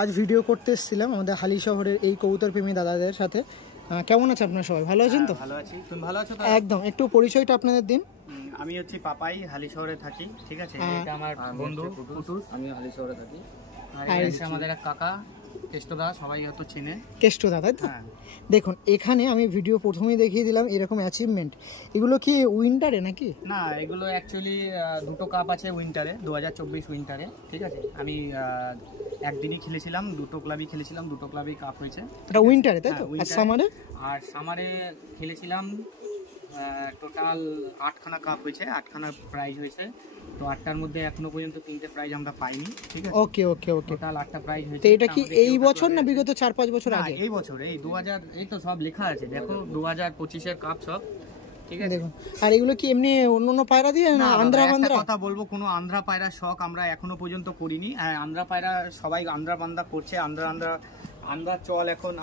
আজ ভিডিও করতে এসেছিলাম আমাদের হালি শহরের এই কবুতর প্রেমী দাদাদের সাথে। কেমন আছে আপনারা সবাই? ভালো আছেন তো? ভালো আছি, তুমি ভালো আছো? একদম। একটু পরিচয়টা আপনাদের দিন। আমি হচ্ছি পাপাই, হালি শহরে থাকি, ঠিক আছে। এটা আমার বন্ধু কুটুস, আমি হালি শহরে থাকি। আর এটা আমাদের এক কাকা কেষ্টদা, সবাই হয়তো চেনে কেষ্টদা, তাই তো? দেখুন এখানে আমি ভিডিও প্রথমেই দেখিয়ে দিলাম এরকম অ্যাচিভমেন্ট। এগুলো কি উইন্টারে নাকি? না, এগুলো অ্যাকচুয়ালি দুটো কাপ আছে উইন্টারে, 2024 উইন্টারে, ঠিক আছে। আমি একদিনই খেলেছিলাম, দুটো ক্লাবই খেলেছিলাম, দুটো ক্লাবেই কাপ হয়েছে। এটা উইন্টারে তাই তো? আর সামারে? আর সামারে খেলেছিলাম টোটাল 8খানা কাপ হয়েছে, 8খানা প্রাইজ হয়েছে। তো 8টার মধ্যে এখনো পর্যন্ত 3টে প্রাইজ আমরা পাইনি, ঠিক আছে। ওকে ওকে ওকে। টোটাল 8টা প্রাইজ হয়েছে। তো এটা কি এই বছর না বিগত 4-5 বছর আগে? এই বছর, এই 2000, এই তো সব লেখা আছে দেখো, 2025 এর কাপ সব, ঠিক আছে। দেখুন, আর এগুলো কি এমনি অন্য পায়রা দিয়ে না আন্ধ্রা? কথা বলবো, কোনো আন্ধ্রা পায়রা শখ আমরা এখনো পর্যন্ত করিনি। হ্যাঁ, আন্ধ্রা পায়রা সবাই আন্ধ্রা বান্দা করছে, আন্ধ্রা চল এখন